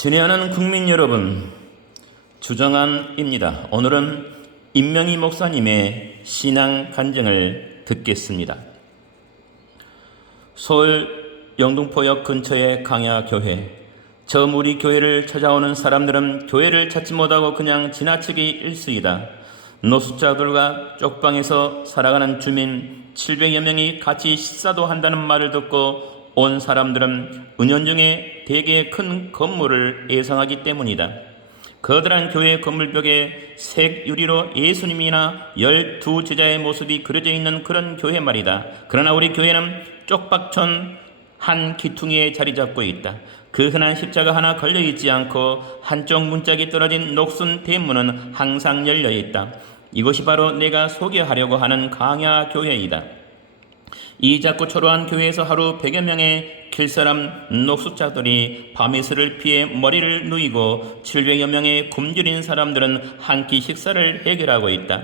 친애하는 국민 여러분, 주정한입니다. 오늘은 임명희 목사님의 신앙 간증을 듣겠습니다. 서울 영등포역 근처의 강야교회. 처음 우리 교회를 찾아오는 사람들은 교회를 찾지 못하고 그냥 지나치기 일쑤이다. 노숙자들과 쪽방에서 살아가는 주민 700여 명이 같이 식사도 한다는 말을 듣고 온 사람들은 은연중에 대개 큰 건물을 예상하기 때문이다. 거대한 교회 건물벽에 색 유리로 예수님이나 12제자의 모습이 그려져 있는 그런 교회 말이다. 그러나 우리 교회는 쪽박촌 한 기퉁이에 자리 잡고 있다. 그 흔한 십자가 하나 걸려있지 않고 한쪽 문짝이 떨어진 녹슨 대문은 항상 열려있다. 이것이 바로 내가 소개하려고 하는 강야교회이다. 이 작고 초라한 교회에서 하루 100여 명의 길사람 노숙자들이 밤이슬을 피해 머리를 누이고 700여 명의 굶주린 사람들은 한 끼 식사를 해결하고 있다.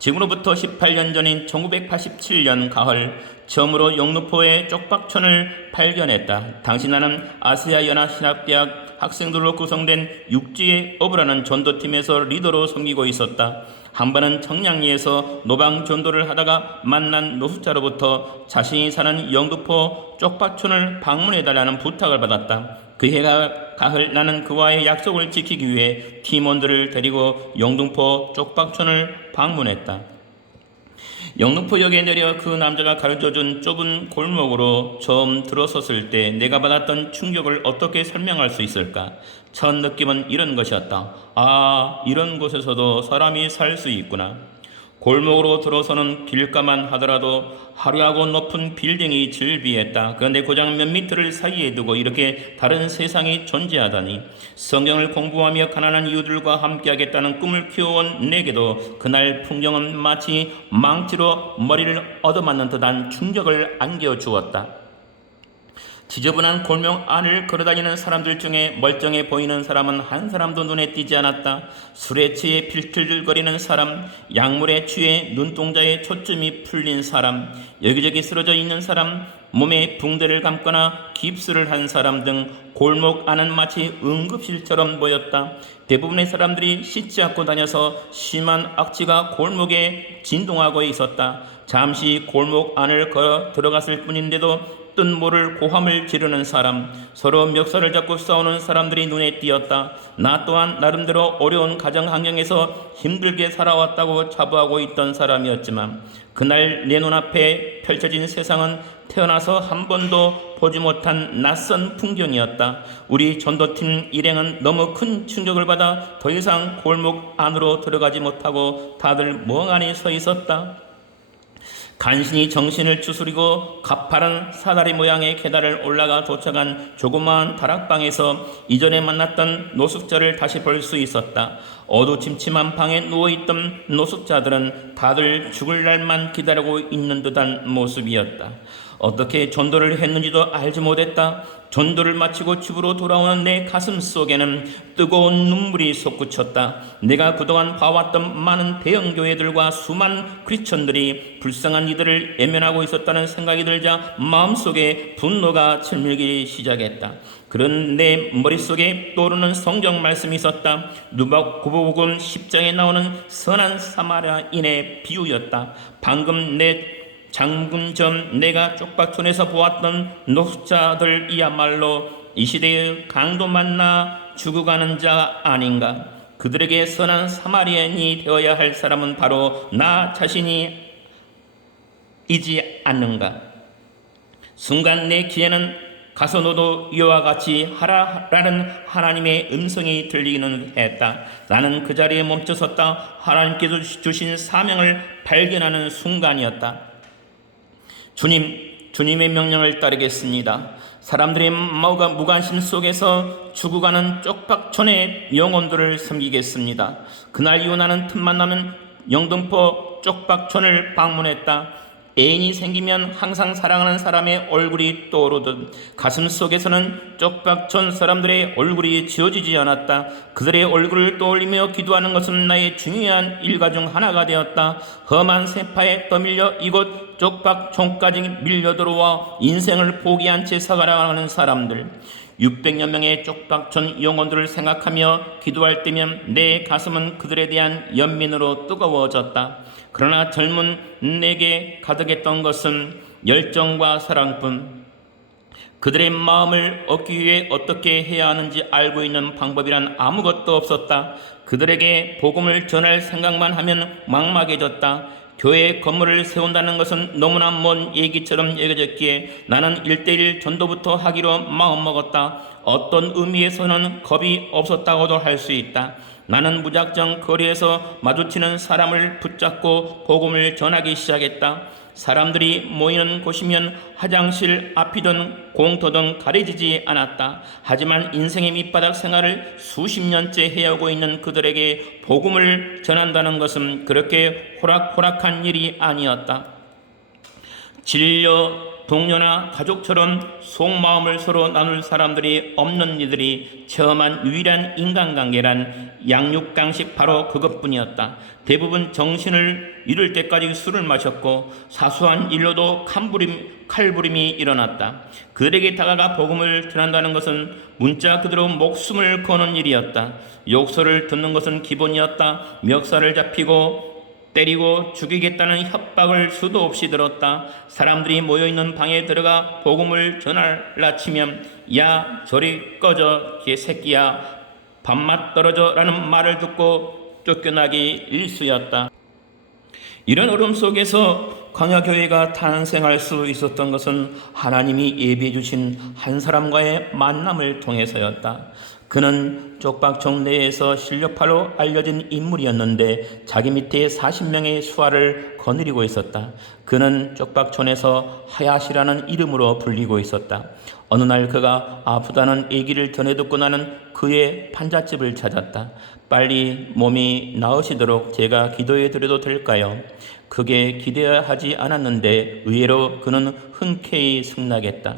지금으로부터 18년 전인 1987년 가을 처음으로 영등포의 쪽박촌을 발견했다. 당시 나는 아시아연합신학대학 학생들로 구성된 육지의 어부라는 전도팀에서 리더로 섬기고 있었다. 한 번은 청량리에서 노방 전도를 하다가 만난 노숙자로부터 자신이 사는 영등포 쪽박촌을 방문해달라는 부탁을 받았다. 그 해가 가을 나는 그와의 약속을 지키기 위해 팀원들을 데리고 영등포 쪽박촌을 방문했다. 영등포역에 내려 그 남자가 가르쳐준 좁은 골목으로 처음 들어섰을 때 내가 받았던 충격을 어떻게 설명할 수 있을까? 첫 느낌은 이런 것이었다. 이런 곳에서도 사람이 살 수 있구나. 골목으로 들어서는 길가만 하더라도 화려하고 높은 빌딩이 즐비했다. 그런데 고작 몇 미터를 사이에 두고 이렇게 다른 세상이 존재하다니. 성경을 공부하며 가난한 이웃들과 함께하겠다는 꿈을 키워온 내게도 그날 풍경은 마치 망치로 머리를 얻어맞는 듯한 충격을 안겨주었다. 지저분한 골목 안을 걸어다니는 사람들 중에 멀쩡해 보이는 사람은 한 사람도 눈에 띄지 않았다. 술에 취해 빌틀거리는 사람, 약물에 취해 눈동자에 초점이 풀린 사람, 여기저기 쓰러져 있는 사람, 몸에 붕대를 감거나 깁스를 한 사람 등 골목 안은 마치 응급실처럼 보였다. 대부분의 사람들이 씻지 않고 다녀서 심한 악취가 골목에 진동하고 있었다. 잠시 골목 안을 걸어 들어갔을 뿐인데도 뜻 모를 고함을 지르는 사람, 서로 멱살을 잡고 싸우는 사람들이 눈에 띄었다. 나 또한 나름대로 어려운 가정 환경에서 힘들게 살아왔다고 자부하고 있던 사람이었지만 그날 내 눈앞에 펼쳐진 세상은 태어나서 한 번도 보지 못한 낯선 풍경이었다. 우리 전도팀 일행은 너무 큰 충격을 받아 더 이상 골목 안으로 들어가지 못하고 다들 멍하니 서 있었다. 간신히 정신을 추스리고 가파른 사다리 모양의 계단을 올라가 도착한 조그마한 다락방에서 이전에 만났던 노숙자를 다시 볼 수 있었다. 어두침침한 방에 누워있던 노숙자들은 다들 죽을 날만 기다리고 있는 듯한 모습이었다. 어떻게 전도를 했는지도 알지 못했다. 전도를 마치고 집으로 돌아오는 내 가슴 속에는 뜨거운 눈물이 솟구쳤다. 내가 그동안 봐왔던 많은 대형교회들과 수많은 크리스천들이 불쌍한 이들을 외면하고 있었다는 생각이 들자 마음속에 분노가 질밀기 시작했다. 그런 내 머릿속에 떠오르는 성경 말씀이 있었다. 누가복음 10장에 나오는 선한 사마리아인의 비유였다. 방금 장군 전 내가 쪽박촌에서 보았던 노숙자들이야말로 이 시대의 강도 만나 죽어가는 자 아닌가. 그들에게 선한 사마리아인이 되어야 할 사람은 바로 나 자신이지 않는가. 순간 내 귀에는 가서 너도 이와 같이 하라라는 하나님의 음성이 들리기는 했다. 나는 그 자리에 멈춰섰다. 하나님께서 주신 사명을 발견하는 순간이었다. 주님의 명령을 따르겠습니다. 사람들의 무관심 속에서 죽어가는 쪽박촌의 영혼들을 섬기겠습니다. 그날 이후 나는 틈만 나면 영등포 쪽박촌을 방문했다. 애인이 생기면 항상 사랑하는 사람의 얼굴이 떠오르듯 가슴 속에서는 쪽박촌 사람들의 얼굴이 지워지지 않았다. 그들의 얼굴을 떠올리며 기도하는 것은 나의 중요한 일과 중 하나가 되었다. 험한 세파에 떠밀려 이곳 쪽박촌까지 밀려들어와 인생을 포기한 채 살아가는 사람들, 600여 명의 쪽박촌 영혼들을 생각하며 기도할 때면 내 가슴은 그들에 대한 연민으로 뜨거워졌다. 그러나 젊은 내게 가득했던 것은 열정과 사랑뿐. 그들의 마음을 얻기 위해 어떻게 해야 하는지 알고 있는 방법이란 아무것도 없었다. 그들에게 복음을 전할 생각만 하면 막막해졌다. 교회 건물을 세운다는 것은 너무나 먼 얘기처럼 여겨졌기에 나는 1:1 전도부터 하기로 마음먹었다. 어떤 의미에서는 겁이 없었다고도 할 수 있다. 나는 무작정 거리에서 마주치는 사람을 붙잡고 복음을 전하기 시작했다. 사람들이 모이는 곳이면 화장실 앞이든 공터든 가려지지 않았다. 하지만 인생의 밑바닥 생활을 수십 년째 해오고 있는 그들에게 복음을 전한다는 것은 그렇게 호락호락한 일이 아니었다. 진료, 동료나 가족처럼 속마음을 서로 나눌 사람들이 없는 이들이 체험한 유일한 인간관계란 양육강식 바로 그것뿐이었다. 대부분 정신을 잃을 때까지 술을 마셨고 사소한 일로도 칼부림이 일어났다. 그들에게 다가가 복음을 전한다는 것은 문자 그대로 목숨을 거는 일이었다. 욕설을 듣는 것은 기본이었다. 멱살을 잡히고 때리고 죽이겠다는 협박을 수도 없이 들었다. 사람들이 모여있는 방에 들어가 복음을 전할라 치면 야 저리 꺼져 개새끼야 밥맛 떨어져 라는 말을 듣고 쫓겨나기 일쑤였다. 이런 어려움 속에서 광야교회가 탄생할 수 있었던 것은 하나님이 예비해 주신 한 사람과의 만남을 통해서였다. 그는 쪽박촌 내에서 실력파로 알려진 인물이었는데 자기 밑에 40명의 수하를 거느리고 있었다. 그는 쪽박촌에서 하야시라는 이름으로 불리고 있었다. 어느 날 그가 아프다는 얘기를 전해 듣고 나는 그의 판잣집을 찾았다. 빨리 몸이 나으시도록 제가 기도해 드려도 될까요? 크게 기대하지 않았는데 의외로 그는 흔쾌히 승낙했다.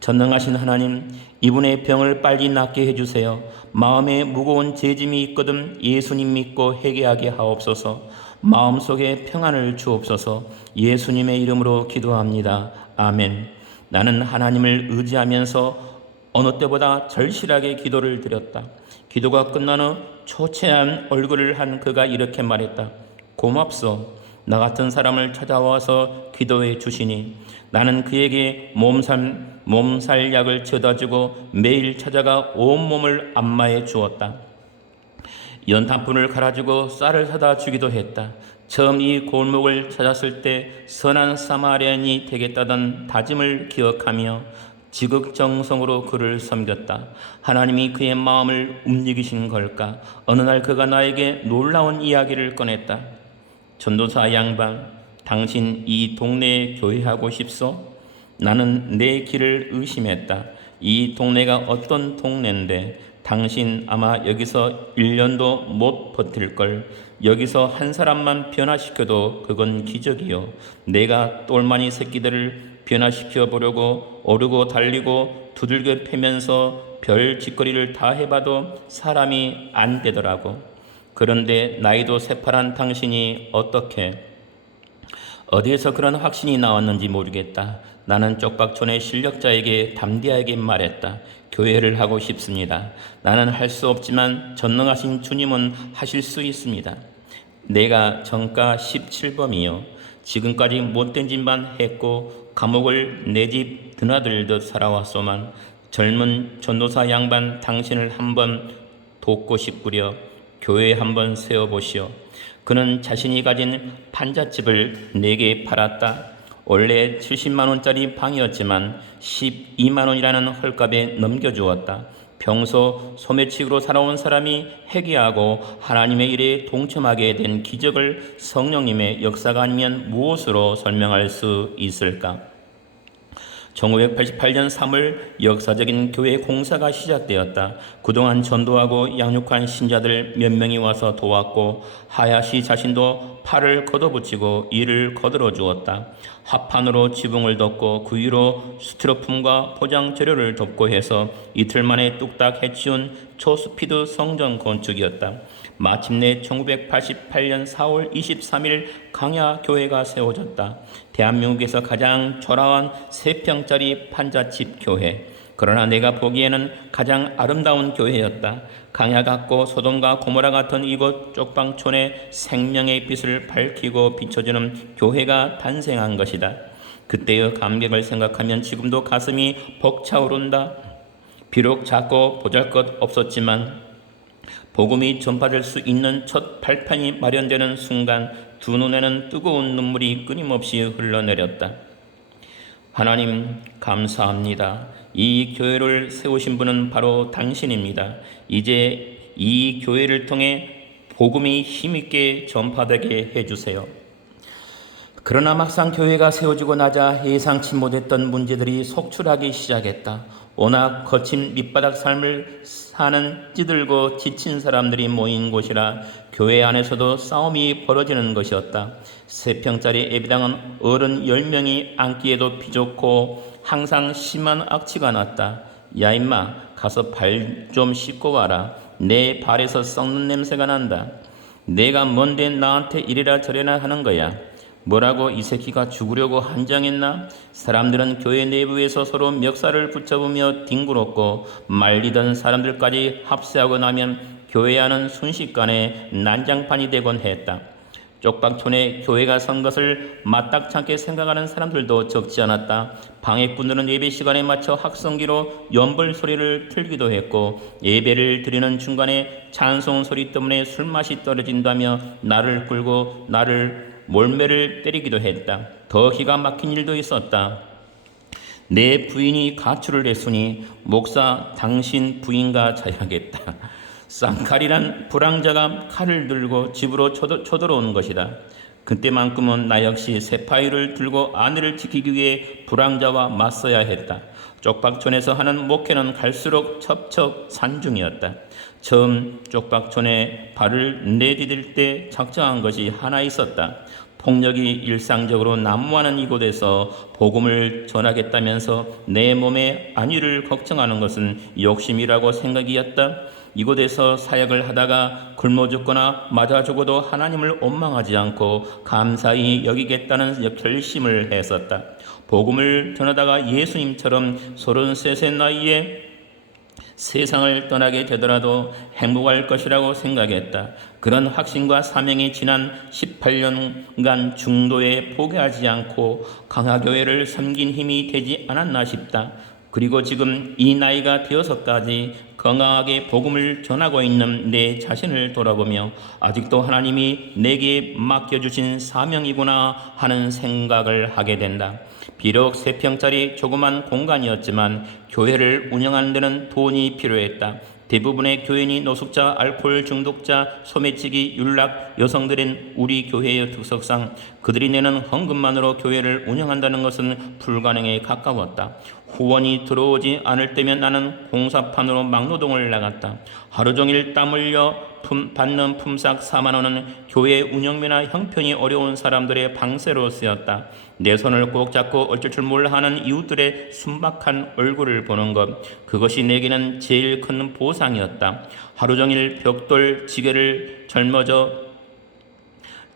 전능하신 하나님, 이분의 병을 빨리 낫게 해주세요. 마음에 무거운 죄짐이 있거든 예수님 믿고 회개하게 하옵소서. 마음속에 평안을 주옵소서. 예수님의 이름으로 기도합니다. 아멘. 나는 하나님을 의지하면서 어느 때보다 절실하게 기도를 드렸다. 기도가 끝난 후 초췌한 얼굴을 한 그가 이렇게 말했다. 고맙소. 나 같은 사람을 찾아와서 기도해 주시니 나는 그에게 몸살 약을 쳐다주고 매일 찾아가 온몸을 안마해 주었다. 연탄불을 갈아주고 쌀을 사다 주기도 했다. 처음 이 골목을 찾았을 때 선한 사마리아인이 되겠다던 다짐을 기억하며 지극정성으로 그를 섬겼다. 하나님이 그의 마음을 움직이신 걸까? 어느 날 그가 나에게 놀라운 이야기를 꺼냈다. 전도사 양반, 당신 이 동네에 교회하고 싶소? 나는 내 길을 의심했다. 이 동네가 어떤 동네인데 당신 아마 여기서 1년도 못 버틸걸. 여기서 한 사람만 변화시켜도 그건 기적이요. 내가 똘마니 새끼들을 변화시켜 보려고 오르고 달리고 두들겨 패면서 별 짓거리를 다 해봐도 사람이 안 되더라고. 그런데 나이도 새파란 당신이 어디에서 그런 확신이 나왔는지 모르겠다. 나는 쪽박촌의 실력자에게 담대하게 말했다. 교회를 하고 싶습니다. 나는 할 수 없지만 전능하신 주님은 하실 수 있습니다. 내가 정가 17범이요. 지금까지 못된 짓만 했고 감옥을 내 집 드나들듯 살아왔소만 젊은 전도사 양반 당신을 한번 돕고 싶구려. 교회에 한번 세워보시오. 그는 자신이 가진 판잣집을 내게 팔았다. 원래 70만 원짜리 방이었지만 12만 원이라는 헐값에 넘겨주었다. 평소 소매치기로 살아온 사람이 회개하고 하나님의 일에 동참하게 된 기적을 성령님의 역사가 아니면 무엇으로 설명할 수 있을까? 1988년 3월 역사적인 교회 공사가 시작되었다. 그동안 전도하고 양육한 신자들 몇 명이 와서 도왔고 하야시 자신도 팔을 걷어붙이고 이를 거들어 주었다. 합판으로 지붕을 덮고 그 위로 스티로폼과 포장 재료를 덮고 해서 이틀 만에 뚝딱 해치운 초스피드 성전 건축이었다. 마침내 1988년 4월 23일 강야교회가 세워졌다. 대한민국에서 가장 초라한 3평짜리 판잣집 교회. 그러나 내가 보기에는 가장 아름다운 교회였다. 강야 같고 소돔과 고모라 같은 이곳 쪽방촌에 생명의 빛을 밝히고 비춰주는 교회가 탄생한 것이다. 그때의 감격을 생각하면 지금도 가슴이 벅차오른다. 비록 작고 보잘것없었지만 복음이 전파될 수 있는 첫 발판이 마련되는 순간 두 눈에는 뜨거운 눈물이 끊임없이 흘러내렸다. 하나님 감사합니다. 이 교회를 세우신 분은 바로 당신입니다. 이제 이 교회를 통해 복음이 힘있게 전파되게 해주세요. 그러나 막상 교회가 세워지고 나자 예상치 못했던 문제들이 속출하기 시작했다. 워낙 거친 밑바닥 삶을 사는 찌들고 지친 사람들이 모인 곳이라 교회 안에서도 싸움이 벌어지는 것이었다. 3평짜리 예배당은 어른 10명이 앉기에도 비좁고 항상 심한 악취가 났다. 야 임마 가서 발 좀 씻고 와라. 내 발에서 썩는 냄새가 난다. 내가 뭔데 나한테 이래라 저래라 하는 거야. 뭐라고 이 새끼가 죽으려고 한장했나? 사람들은 교회 내부에서 서로 멱살을 붙여보며 뒹굴었고 말리던 사람들까지 합세하고 나면 교회 안은 순식간에 난장판이 되곤 했다. 쪽방촌에 교회가 선 것을 마땅찮게 생각하는 사람들도 적지 않았다. 방해꾼들은 예배 시간에 맞춰 학성기로 연벌 소리를 틀기도 했고 예배를 드리는 중간에 찬송 소리 때문에 술맛이 떨어진다며 나를 끌고 나를 몰매를 때리기도 했다. 더 기가 막힌 일도 있었다. 내 부인이 가출을 했으니 목사 당신 부인과 자야겠다. 쌍칼이란 불황자가 칼을 들고 집으로 쳐들어온 것이다. 그때만큼은 나 역시 세파이를 들고 아내를 지키기 위해 불황자와 맞서야 했다. 쪽박촌에서 하는 목회는 갈수록 첩첩산중이었다. 처음 쪽박촌에 발을 내디딜 때 작정한 것이 하나 있었다. 폭력이 일상적으로 난무하는 이곳에서 복음을 전하겠다면서 내 몸의 안위를 걱정하는 것은 욕심이라고 생각이었다. 이곳에서 사역을 하다가 굶어 죽거나 맞아 죽어도 하나님을 원망하지 않고 감사히 여기겠다는 결심을 했었다. 복음을 전하다가 예수님처럼 33세 나이에 세상을 떠나게 되더라도 행복할 것이라고 생각했다. 그런 확신과 사명이 지난 18년간 중도에 포기하지 않고 강화교회를 섬긴 힘이 되지 않았나 싶다. 그리고 지금 이 나이가 되어서까지 건강하게 복음을 전하고 있는 내 자신을 돌아보며 아직도 하나님이 내게 맡겨주신 사명이구나 하는 생각을 하게 된다. 비록 3평짜리 조그만 공간이었지만 교회를 운영하는 데는 돈이 필요했다. 대부분의 교인이 노숙자, 알코올 중독자, 소매치기, 율락, 여성들인 우리 교회의 특성상 그들이 내는 헌금만으로 교회를 운영한다는 것은 불가능에 가까웠다. 후원이 들어오지 않을 때면 나는 공사판으로 막노동을 나갔다. 하루 종일 땀 흘려 받는 품삯 4만 원은 교회 운영비나 형편이 어려운 사람들의 방세로 쓰였다. 내 손을 꼭 잡고 어쩔 줄 몰라 하는 이웃들의 순박한 얼굴을 보는 것, 그것이 내게는 제일 큰 보상이었다. 하루 종일 벽돌 지게를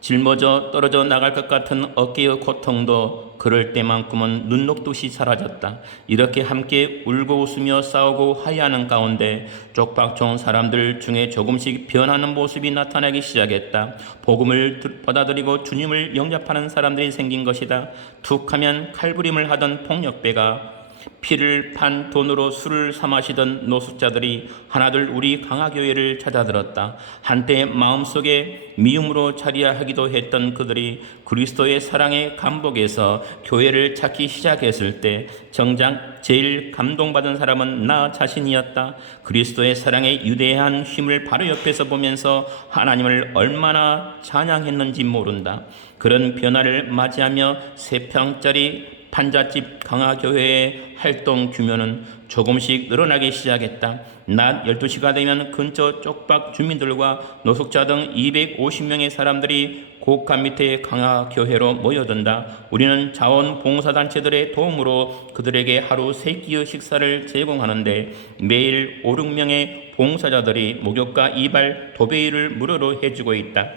짊어져 떨어져 나갈 것 같은 어깨의 고통도 그럴 때만큼은 눈 녹듯이 사라졌다. 이렇게 함께 울고 웃으며 싸우고 화해하는 가운데 쪽박촌 사람들 중에 조금씩 변하는 모습이 나타나기 시작했다. 복음을 받아들이고 주님을 영접하는 사람들이 생긴 것이다. 툭 하면 칼부림을 하던 폭력배가 피를 판 돈으로 술을 사 마시던 노숙자들이 하나둘 우리 강화교회를 찾아들었다. 한때 마음속에 미움으로 자리하기도 했던 그들이 그리스도의 사랑의 감복에서 교회를 찾기 시작했을 때 정작 제일 감동받은 사람은 나 자신이었다. 그리스도의 사랑의 유대한 힘을 바로 옆에서 보면서 하나님을 얼마나 찬양했는지 모른다. 그런 변화를 맞이하며 3평짜리 판잣집 강화교회의 활동 규모는 조금씩 늘어나기 시작했다. 낮 12시가 되면 근처 쪽박 주민들과 노숙자 등 250명의 사람들이 고간 밑에 강화교회로 모여든다. 우리는 자원봉사단체들의 도움으로 그들에게 하루 3끼의 식사를 제공하는데 매일 5, 6명의 봉사자들이 목욕과 이발, 도배일을 무료로 해주고 있다.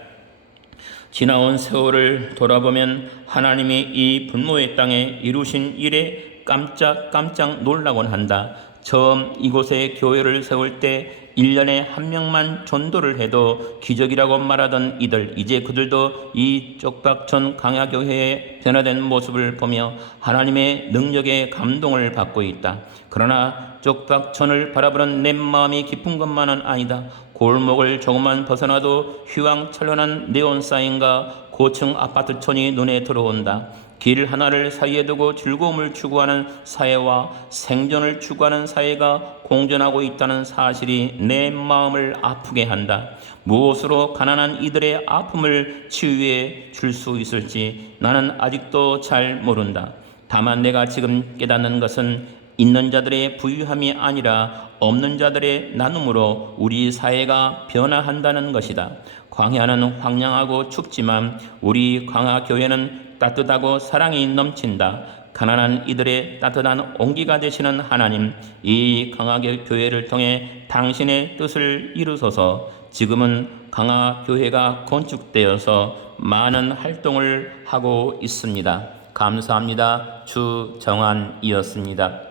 지나온 세월을 돌아보면 하나님이 이 분모의 땅에 이루신 일에 깜짝 놀라곤 한다. 처음 이곳에 교회를 세울 때 1년에 한 명만 전도를 해도 기적이라고 말하던 이들, 이제 그들도 이 쪽박천 강야교회의 변화된 모습을 보며 하나님의 능력에 감동을 받고 있다. 그러나 쪽박천을 바라보는 내 마음이 깊은 것만은 아니다. 골목을 조금만 벗어나도 휘황찬란한 네온사인과 고층 아파트촌이 눈에 들어온다. 길 하나를 사이에 두고 즐거움을 추구하는 사회와 생존을 추구하는 사회가 공존하고 있다는 사실이 내 마음을 아프게 한다. 무엇으로 가난한 이들의 아픔을 치유해 줄 수 있을지 나는 아직도 잘 모른다. 다만 내가 지금 깨닫는 것은 있는 자들의 부유함이 아니라 없는 자들의 나눔으로 우리 사회가 변화한다는 것이다. 광야는 황량하고 춥지만 우리 광야교회는 따뜻하고 사랑이 넘친다. 가난한 이들의 따뜻한 온기가 되시는 하나님, 이 광야교회를 통해 당신의 뜻을 이루소서. 지금은 광야교회가 건축되어서 많은 활동을 하고 있습니다. 감사합니다. 주정환이었습니다.